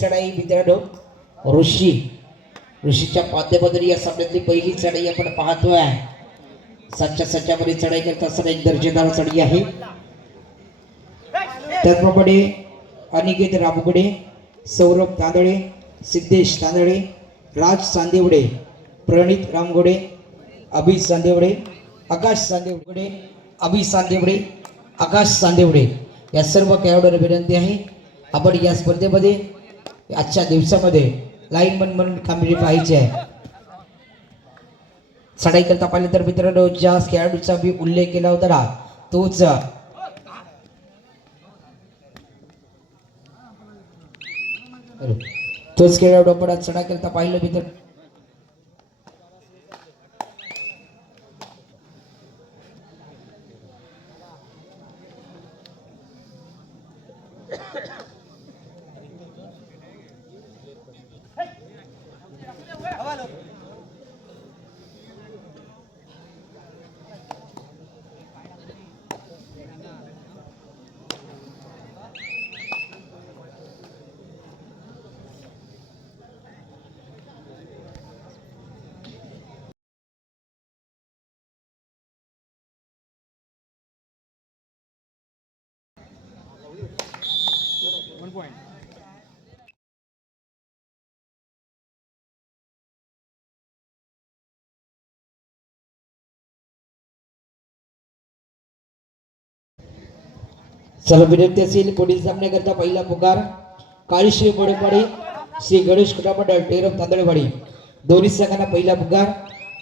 चढाई मित्रांनो ऋषीच्या माध्यमातून या सामन्यातली पहिली चढाई आपण पाहतोय. सच्च्यामध्ये चढाई करत असताना एक दर्जेदार चढाई आहे. त्याचप्रमाणे अनिकेत रामगुडे, सौरभ तांदळे, सिद्धेश तांदळे, राज चांदेवडे, प्रणित रामगुडे, अभि चांदेवडे, आकाश चांदेवडे, अभि चांदेवडे, आकाश चांदेवडे या सर्व खेळाडूंना विनंती आहे आपण या स्पर्धेमध्ये आजच्या दिवसामध्ये लाईनमन म्हणून कामगिरी पाहायची आहे. चढाई करता पाहिलं तर मित्रांनो ज्या खेळाडूचा मी उल्लेख केला होता ना तोच खेळाडू आपण चढाई करता पाहिलं मित्र. चला विनंती असेल पुढील सामन्याकरता पहिला पुकार काळीश्री बोडेपाडी श्री गणेश कुटापंड टेरम तांदळवाडी दोन्ही संघांना पहिला पुकार.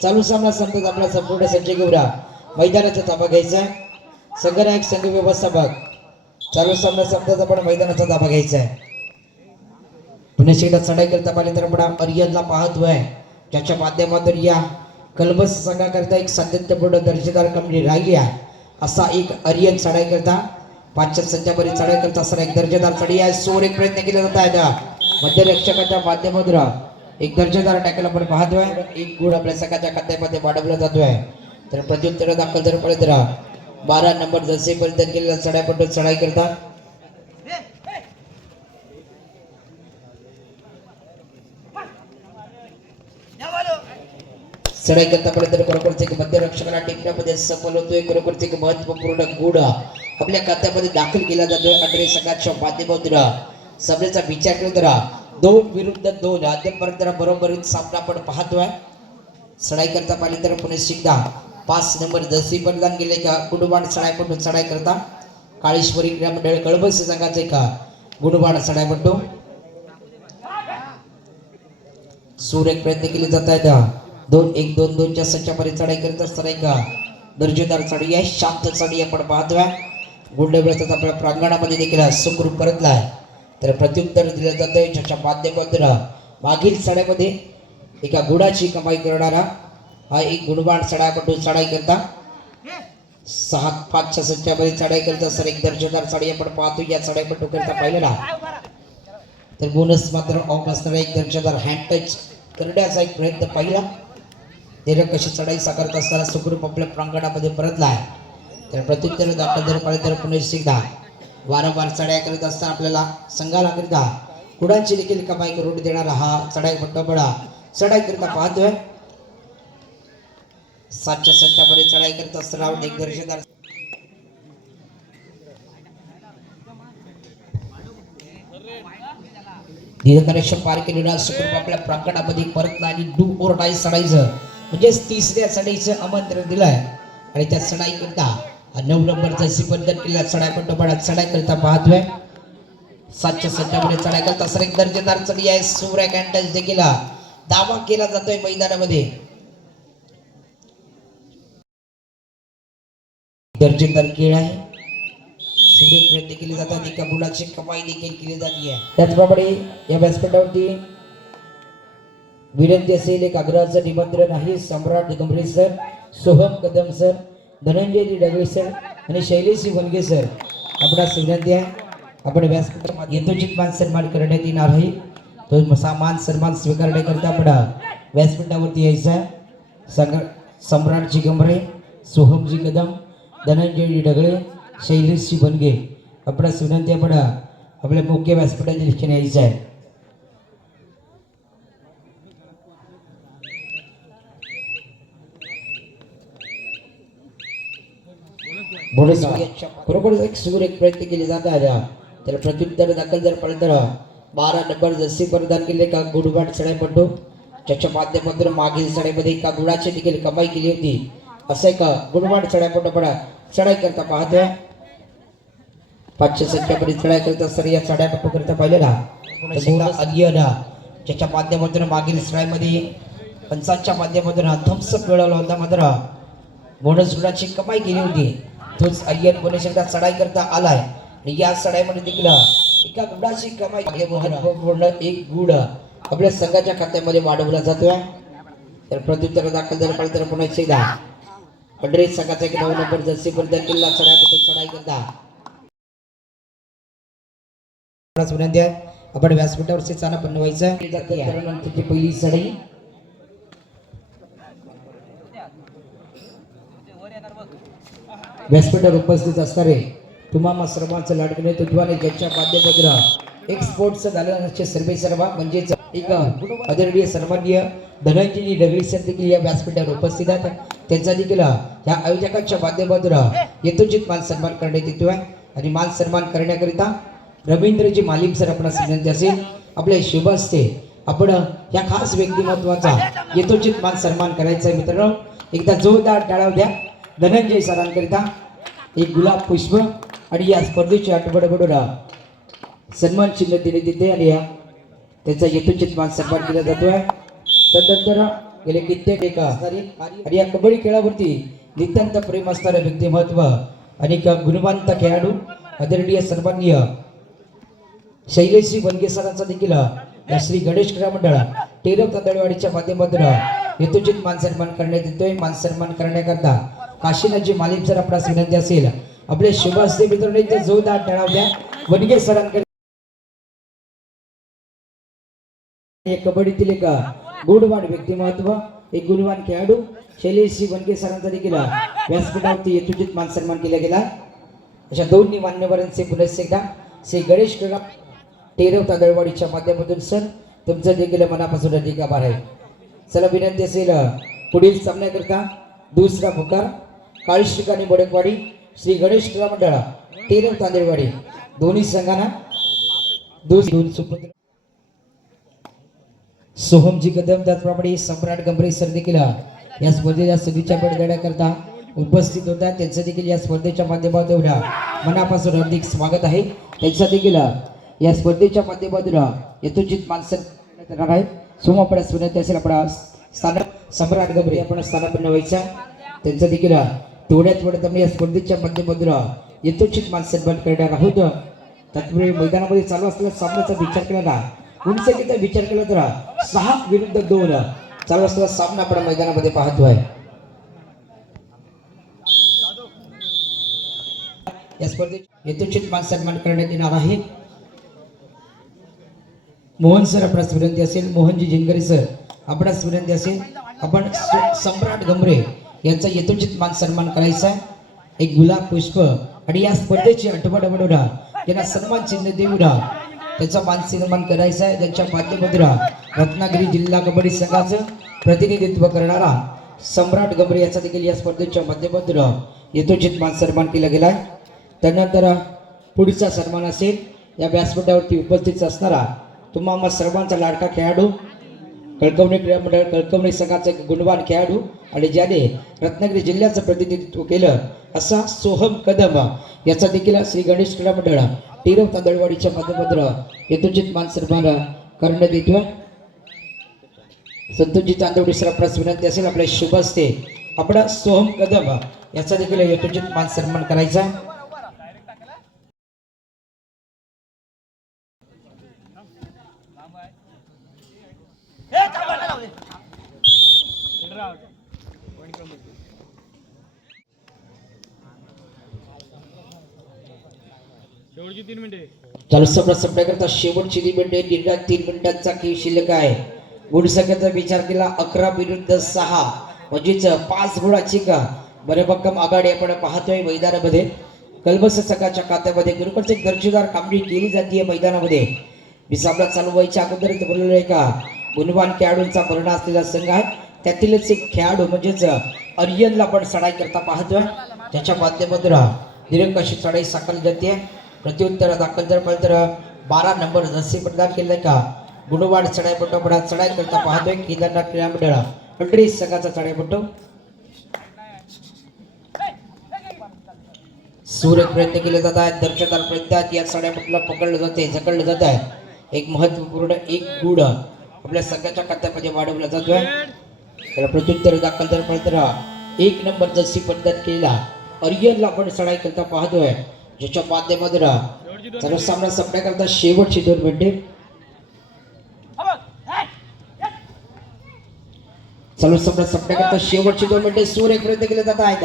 चालू सामना संपत आपला संपूर्ण संजय गेवरा मैदानाचा ताबा घ्यायचा. संघनायक संघ व्यवस्थापक चालू सामना संपत आपण मैदानाचा ताबा घ्यायचा आहे. पुन्हा शेतात चढाई करता पाहिजे तर आपण अरियनला पाहतोय ज्याच्या माध्यमातून या कलबस संघाकरता एक सातत्यपूर्ण दर्जेदार कामगिरी राहिली आहे. असा एक अरियन चढाई करता पाचच्या संचामध्ये चढाई करत असताना एक दर्जेदार चढाई आहे. सोर एक प्रयत्न केला जात आहे मध्यरक्षकाच्या माध्यमातून एक दर्जेदार टॅकल आपण पाहतोय. एक गुण आपल्या संघाच्या खात्यामध्ये वाढवला जातोय. तर प्रत्युत्तर दाखल जर पडत 12 नंबर जसे पर्यंत केलेला चढाईपट्टू चढाई करता चढाई करता पर्यंत खरोखरच एक मध्यरक्षकाला टिकण्यामध्ये सफल होतोय. खरोखरच एक महत्वपूर्ण गुण आपल्या खात्यामध्ये दाखल केला जातोय. अंडरे संघाच्या माध्यमातून सामन्याचा विचार केला तर 2 विरुद्ध 2 आतापर्यंत बरोबरीत सामना आपण पाहतोय. चढाई करता पाहिली तर पुणे सिद्धा 5 नंबर जशी बलिदान गेले का गुणबाण चढाईपट्टू चढाई करता काळेश्वरी क्रीडा मंडळ कळबस संघाचे का गुणबाण चढाईपट्टू सूर एक प्रयत्न केले जात आहेत. 2-1-2-2 च्या संचामध्ये चढाई करत असताना एक दर्जेदार चढाई आहे. शांत चढाई आपण पाहतोय. गुंडवेळात आपल्या प्रांगणामध्ये देखील सुखरूप परतलाय. तर प्रत्युत्तर दिलं जातंय ज्याच्या माध्यमातून मागील चढाईमध्ये एका गुणाची कमाई करणारा हा एक गुणबाण चढाईपट्टू चढाई करता 6-5 च्या संचामध्ये चढाई करत असताना एक दर्जेदार चढाई आपण पाहतो. या चढाईपट्टू करता पाहिलेला तर बोनस मात्र ऑफ असणारा एक दर्जेदार हँड टच करण्याचा एक प्रयत्न पाहिला. तेरा कशी चढाई साकारत असताना सुखरूप आपल्या प्रांगणामध्ये परतला आहे. तर प्रत्युत्तर दाखल जर पाहिजे तर पुणे सिद्धा वारंवार चढाई करत असताना आपल्याला संघाला करिता गुणांची देखील कमाई करून देणारा हा चढाईपट्टू बडा चढाई करता पाहतोय. 7च्या संचामध्ये चढाई करत असताना एक दर्जेदार कनेक्शन पार केलेला सुखरूप आपल्या प्रांगणामध्ये परतला आणि डू ओर डाय चढाईचं म्हणजेच तिसऱ्या चढाईचं आमंत्रण दिलंय. आणि त्या चढाई करता 9 नंबर जशी बंधन केलेला चढाईपट्टू बडा चढाई करता पाहतोय. 7च्या संचामध्ये चढाई करत असताना एक दर्जेदार चढाई आहे. सूर्य कॅन्टस देखील दावा केला जातोय मैदानामध्ये. दर्जेदार खेळ आहे. सूर्य प्रयत्न केले जातात. एका गुणाची कमाई देखील केली जाते. त्याचप्रमाणे या व्यासपीठावरती विनंती असेल एक आग्रहाचं निमंत्रण आहे. Samrat Gambhir sir, Soham Kadam sir, Dhananjay Dagale sir आणि शैलेश वनगे सर आपणास विनंती आहे आपण व्यासपीठात यथोचित मान सन्मान करण्यात येणार आहे. तो मान सन्मान स्वीकारण्याकरता आपण व्यासपीठावरती यायचा आहे. सम्राटजी गंभरे, सोहमजी कदम, धनंजय डगळे, शैलेशजी वनगे आपणास विनंती आपण आपल्या मुख्य व्यासपीठाच्या दिशेने यायचं आहे. बोनस खरोखर एक सुर एक प्रयत्न केले जात आहे त्याला प्रत्युत्तर दाखल जर पडलं तर 12 नंबर जर्सी प्रदान केले का गुडबाट चढाईपट्टू त्याच्या माध्यमातून मागील चढाईमध्ये एका गुणाची देखील कमाई केली होती असं एक गुडबाट चढाईपट्टू पडा चढाई करता पाहतोय 500 संख्यापर्यंत चढाई करता सर या चढाईपट्टू करता पाहिलेला अगियना ज्याच्या माध्यमातून मागील चढाईमध्ये पंचांच्या माध्यमातून थम्सअप मिळवला होता मात्र बोनस गुणाची कमाई केली होती तोच अय्यर बोनस एकदा चढाई करता आलाय आणि या चढाईमध्ये देखील एका गुणाची कमाई महत्वपूर्ण एक गुण आपल्या संघाच्या खात्यामध्ये वाढवला जातोय तर प्रत्युत्तर दाखल जर पडलं तर पुन्हा एकदा पंढरी संघाचा एक 9 नंबर जर्सी प्रदान केला चढाई करता विनंती आहे आपण व्यासपीठावरचे चाना बनवायचं त्यानंतरची पहिली चढाई व्यासपीठावर उपस्थित असणारे तुम्हा सर्वांचं लाडकं तुझ्याने ज्यांच्या माध्यमातून एक्सपोर्टचं झाल्याचे सर्वे सर्वा म्हणजेच एक आदरणीय सन्माननीय धनंजयनी डगली सर देखील या व्यासपीठावर उपस्थित आहेत त्यांचा देखील या आयोजकांच्या माध्यमातून यथोचित मान सन्मान करण्यात येतोय आणि मान सन्मान करण्याकरिता रवींद्रजी मालिक सर आपणास विनंती असेल आपल्या शुभ हस्ते आपण या खास व्यक्तिमत्वाचा यथोचित मान सन्मान करायचा आहे मित्रांनो एकदा जोरदार टाळ्या द्या धनंजय सरांकरिता एक गुलाब पुष्प आणि या स्पर्धेची आठवड्याबरोबर सन्मान चिन्ह दिले देते आणि त्याचा यथोचित मान सन्मान केला जातोय तदनंतर गेले कित्येक एका आणि या कबड्डी खेळावरती नितांत प्रेम असणारं व्यक्तिमत्व आणि गुणवंत खेळाडू आदरणीय सन्माननीय शैलेशजी बनगे सरांचा देखील श्री गणेश क्रीडा मंडळ टेरव तांदळवाडीच्या माध्यमातून यथोचित मान सन्मान करण्यात येतोय मान सन्मान करण्याकरता काशीनाथजी मालिक जर आपणास विनंती असेल आपले शुभ हस्ते मित्रांनो इथे जोरदार टाळ्या द्या बनगे सरांकडे कबड्डीतील एक गुणवान व्यक्तिमत्व एक गुणवान खेळाडू शैलेशजी बनगे सरांचा देखील व्यासपीठावरती यथोचित मान सन्मान केला गेला अशा दोन्ही मान्यवरांचे पुनश्च एकदा श्री गणेश क्रीडा टेरव तांदळवाडीच्या माध्यमातून सर तुमचं देखील मनापासून अधिक आभार आहे चला विनंती असेल पुढील सामन्याकरता दुसरा पुकार काळीश्री आणि बोडकवाडी श्री गणेश क्रीडा मंडळ टेरव तांदळवाडी दोन्ही संघांना दोन सुपुत्र सोहमजी कदम त्याचप्रमाणे सम्राट गंभीर सर देखील या स्पर्धेच्या सदिच्छा भेट देण्याकरता उपस्थित होता त्यांचं देखील या स्पर्धेच्या माध्यमातून मनापासून हार्दिक स्वागत आहे त्यांचा देखील या स्पर्धेच्या माध्यमातून यथोचित मानसन करणार आहेत सोमापड्यास विनंती असेल आपण स्थान सम्राट गंभीर आपण स्थानापन्न व्हायचा त्यांचा देखील तेवढ्याच वेळात आम्ही या स्पर्धेच्या माध्यमातून यथोचित मान सन्मान करणार आहोत तत्पूर्वी मैदानामध्ये चालू असलेल्या सामन्याचा विचार केला ना गुणसंख्येचा विचार केला तर 6-2 चालू असलेला सामना आपण मैदानामध्ये पाहतोय या स्पर्धेत यथोचित मान सन्मान करण्यात येणार आहे मोहन सर आपणास विनंती असेल मोहनजी जिंगरे सर आपणास विनंती असेल आपण सम्राट गंभरे यांचा यथोचित मान सन्मान करायचा एक गुलाब पुष्प आणि या स्पर्धेची आठवड्याबरोबर त्यांना सन्मान चिन्ह देऊन त्याचा मान सन्मान करायचा आहे त्यांच्या माध्यमातून रत्नागिरी जिल्हा कबड्डी संघाचं प्रतिनिधित्व करणारा सम्राट गंभरे याचा देखील या स्पर्धेच्या माध्यमातून यथोचित मान सन्मान केला गेला त्यानंतर पुढचा सन्मान असेल या व्यासपीठावरती उपस्थित असणारा तुम्हा सर्वांचा लाडका खेळाडू कळकवणे क्रीडा मंडळ कळकवणे संघाचा एक गुणवान खेळाडू आणि ज्याने रत्नागिरी जिल्ह्याचं प्रतिनिधित्व केलं असा सोहम कदम याचा देखील श्री गणेश क्रीडा मंडळ टेरव तांदळवाडीच्या माध्यमातून यथोचित मान सन्मान करण्यात येतोय संतोषजी तांदवडी सर आपणास विनंती असेल आपल्या शुभ हस्ते आपण सोहम कदम याचा देखील यथोचित मान सन्मान करायचा चालू संपण्याकरता शेवटची 3 मिनिटे निर्धारित 3 मिनिटांचा खेळ शिल्लक आहे गुणसंख्येचा विचार केला 11 विरुद्ध 6 म्हणजेच 5 गुणाची का भरभक्कम आघाडी आपण पाहतोय मैदानामध्ये कलबस संघाच्या खात्यामध्ये गुरुकडचे दर्जेदार कामगिरी केली जाते मैदानामध्ये मी सामना चालू व्हायच्या अगोदरच बोललेलो आहे का गुणवान खेळाडूंचा भरणा असलेला संघ आहे त्यातीलच एक खेळाडू म्हणजेच अरियनला आपण चढाई करता पाहतोय त्याच्या माध्यमातून दीर्घ अशी चढाई साकारली जाते. प्रत्युत्तर दाखल जर पाहिलं तर 12 नंबर जसे प्रदान केले का गुणवाड चढाईपट्टो पडा चढाई करता पाहतोय केदारनाथ क्रीडा मंडळ पंढरी संघाचा चढाईपट्टो सूर्य प्रयत्न केले जात आहेत. दर्शकांना प्रयत्नात या चढाईपट्टला पकडलं जाते जकडलं जात आहे. एक महत्वपूर्ण एक गुण आपल्या संघाच्या खात्यामध्ये वाढवला जातोय. त्याला प्रत्युत्तर दाखल जर पाहिलं तर 1 नंबर जशी पद्धत केलेला अरियनला आपण चढाई करता पाहतोय ज्याच्या माध्यमातून सर्व सामना संपण्याकरता शेवटची 2 मिनिटे चालू सामना संपण्याकरता शेवटची 2 मिनिटे सूर्य प्रयत्न केले जात आहेत.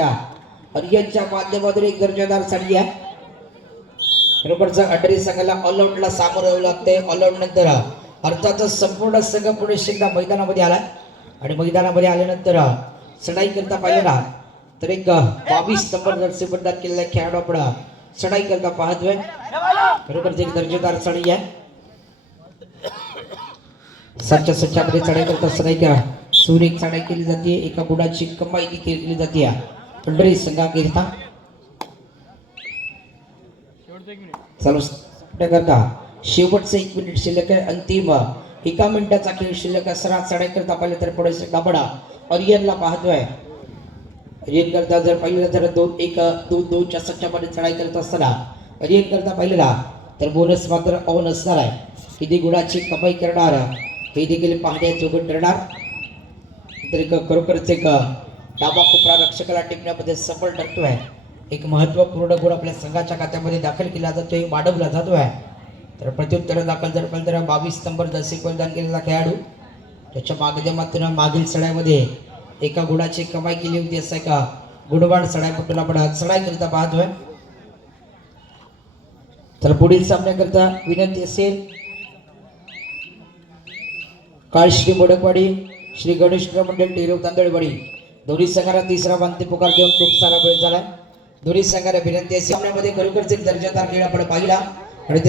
अरियनच्या माध्यमातून एक दर्जेदार साडी आहे. बरोबरचा अंडरी संघाला ऑलआउटला सामोरं जावं लागतंय. ऑलआउट नंतर अर्थातच संपूर्ण संघ पुढे शिकला मैदानामध्ये आला आणि मैदानामध्ये आल्यानंतर चढाई करता पाहिलं ना तर एक 22 नंबर जर्सी प्रदान केलेला खेळाडू आपण चढाई करता पाहतोय. बरोबर एक दर्जेदार चढाई आहे. सच्च्या सच्च्यामध्ये चढाई करता चढाई करा सूर्य एक चढाई केली जाते. एका गुणाची कमाई केली जाते पंढरी संघाकरिता. चालू करता शेवटचं 1 मिनिट शिल्लक आहे. अंतिम 1 मिनिटाचा खेळ शिल्लक असताना चढाई करता पाहिलं तर पुढे दाबडा अरियनला पाहतोय. अरियन करता जर पाहिलं तर 2-1-2-2च्या सच्च्यामध्ये चढाई करत असताना अरियन करता पाहिलं ना तर बोनस मात्र ऑन असणार आहे. किती गुणाची कमाई करणार हे देखील पाहण्याजोगं ठरणार. तर एक खरोखरच एक डाबा कोपरा रक्षकाला टिकण्यामध्ये सफल ठरतोय. एक महत्त्वपूर्ण गुण आपल्या संघाच्या खात्यामध्ये दाखल केला जातोय वाढवला जातोय. तर प्रत्युत्तर दाखल जर पाहिलं तर 22 नंबर जसे प्रदान केलेला खेळाडू त्याच्या माध्यमातून मागील चढाईमध्ये एका गुणाची कमाई केली होती. असं एका गुणवान चढाईपट्टूला आपण चढाई करता पाहतोय. तर पुढील सामन्याकरता विनंती असेल काळश्री मोडकवाडी श्री गणेश क्रीडा मंडळ टेरव तांदळवाडी दोन्ही संघाला तिसरा बांधते पुकार देऊन खूप सारा वेळ झाला. दोन्ही संघाला विनंती आहे सामन्यामध्ये खरोखरच एक दर्जेदार खेळ आपण पाहिला आणि